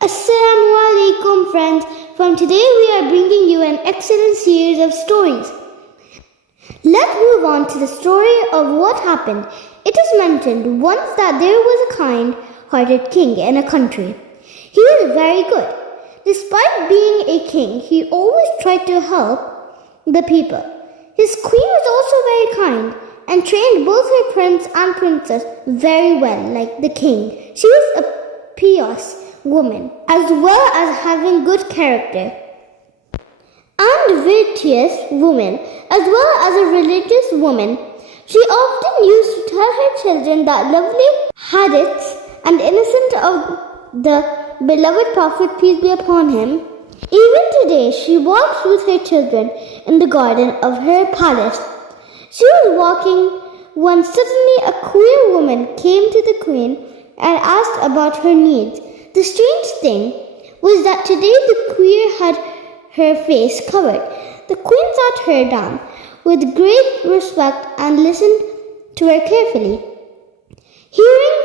Assalamu alaikum friends. From today we are bringing you an excellent series of stories. Let's move on to the story of what happened. It is mentioned once that there was a kind-hearted king in a country. He was very good. Despite being a king, he always tried to help the people. His queen was also very kind and trained both her prince and princess very well, like the king. She was a pious woman, as well as having good character, and virtuous woman, as well as a religious woman. She often used to tell her children that lovely hadiths and innocent of the beloved Prophet, peace be upon him. Even today, she walks with her children in the garden of her palace. She was walking when suddenly a queer woman came to the queen and asked about her needs. The strange thing was that today the queen had her face covered. The queen sat her down with great respect and listened to her carefully. Hearing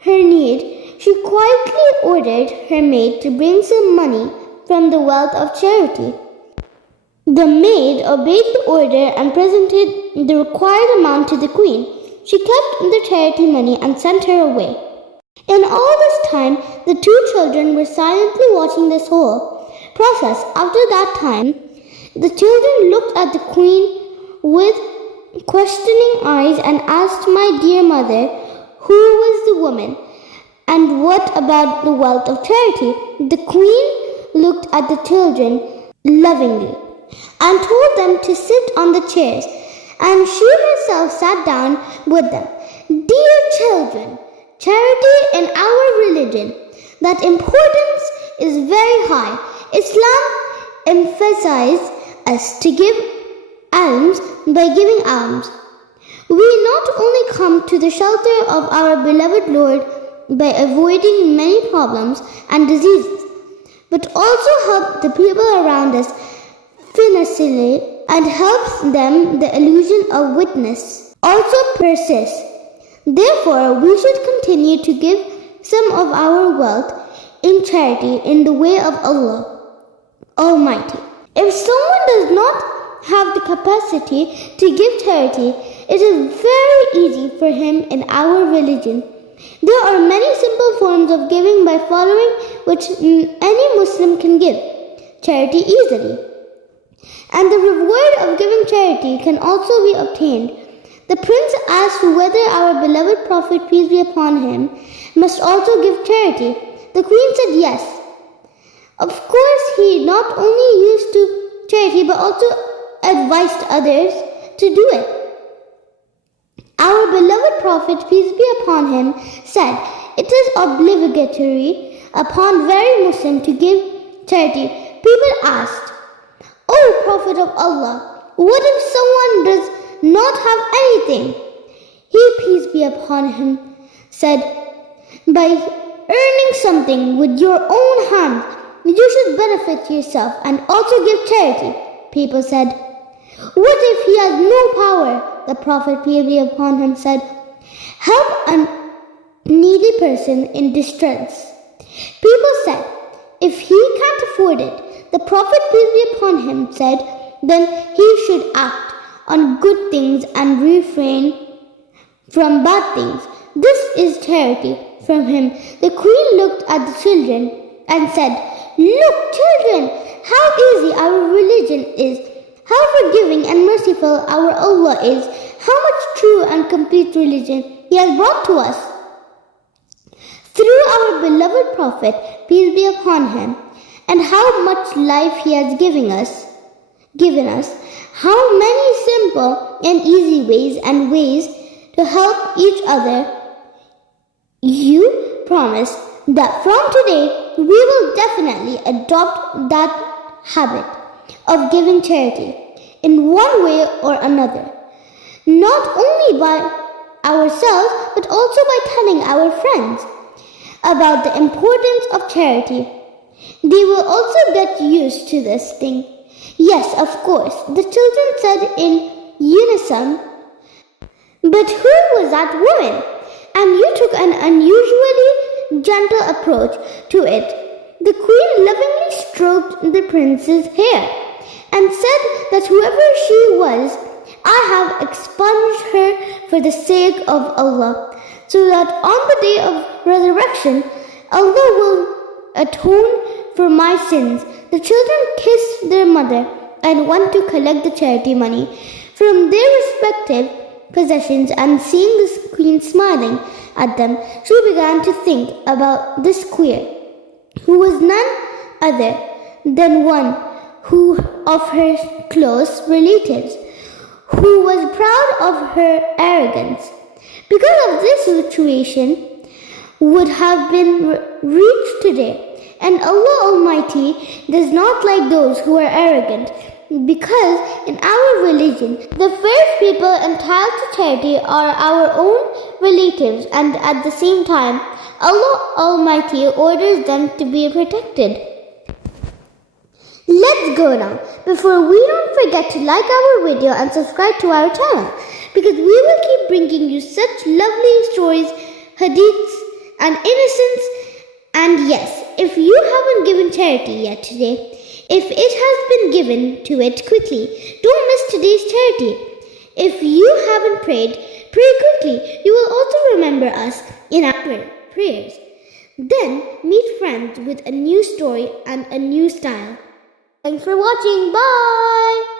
her need, she quietly ordered her maid to bring some money from the wealth of charity. The maid obeyed the order and presented the required amount to the queen. She kept the charity money and sent her away. In all this time, the two children were silently watching this whole process. After that time, the children looked at the queen with questioning eyes and asked, "My dear mother, who was the woman? And what about the wealth of charity?" The queen looked at the children lovingly and told them to sit on the chairs, and she herself sat down with them. "Dear children, charity in our religion, that importance is very high. Islam emphasizes us to give alms by giving alms. We not only come to the shelter of our beloved Lord by avoiding many problems and diseases, but also help the people around us financially and helps them the illusion of witness also persists. Therefore, we should continue to give some of our wealth in charity in the way of Allah Almighty. If someone does not have the capacity to give charity, it is very easy for him in our religion. There are many simple forms of giving by following which any Muslim can give charity easily. And the reward of giving charity can also be obtained. The prince asked whether our beloved Prophet, peace be upon him, must also give charity. The queen said yes. Of course, he not only used to charity but also advised others to do it. Our beloved Prophet, peace be upon him, said, "It is obligatory upon every Muslim to give charity." People asked, "O Prophet of Allah, what if someone does not have anything?" He, peace be upon him, said, "By earning something with your own hands, you should benefit yourself and also give charity." People said, "What if he has no power?" The Prophet, peace be upon him, said, "Help a needy person in distress." People said, "If he can't afford it," the Prophet, peace be upon him, said, "then he should act on good things and refrain from bad things. This is charity from him." The queen looked at the children and said, "Look, children, how easy our religion is, how forgiving and merciful our Allah is, how much true and complete religion He has brought to us through our beloved Prophet, peace be upon him, and how much life He has given us, how many simple and easy ways to help each other. You promise that from today we will definitely adopt that habit of giving charity in one way or another, not only by ourselves but also by telling our friends about the importance of charity. They will also get used to this thing." "Yes, of course," the children said in unison. "But who was that woman? And you took an unusually gentle approach to it. The queen lovingly stroked the prince's hair and said that whoever she was, I have expunged her for the sake of Allah, so that on the day of resurrection, Allah will atone for my sins. The children kissed their mother and went to collect the charity money from their respective possessions, and seeing the queen smiling at them, she began to think about this queer, who was none other than one of her close relatives, who was proud of her arrogance. Because of this situation would have been reached today, and Allah Almighty does not like those who are arrogant, because in our religion, the first people entitled to charity are our own relatives, and at the same time, Allah Almighty orders them to be protected. Let's go now, before we don't forget to like our video and subscribe to our channel, because we will keep bringing you such lovely stories, hadiths, and innocence. And yes, if you haven't given charity yet today, if it has been given to it quickly, don't miss today's charity. If you haven't prayed, pray quickly. You will also remember us in our prayers. Then meet friends with a new story and a new style. Thanks for watching. Bye!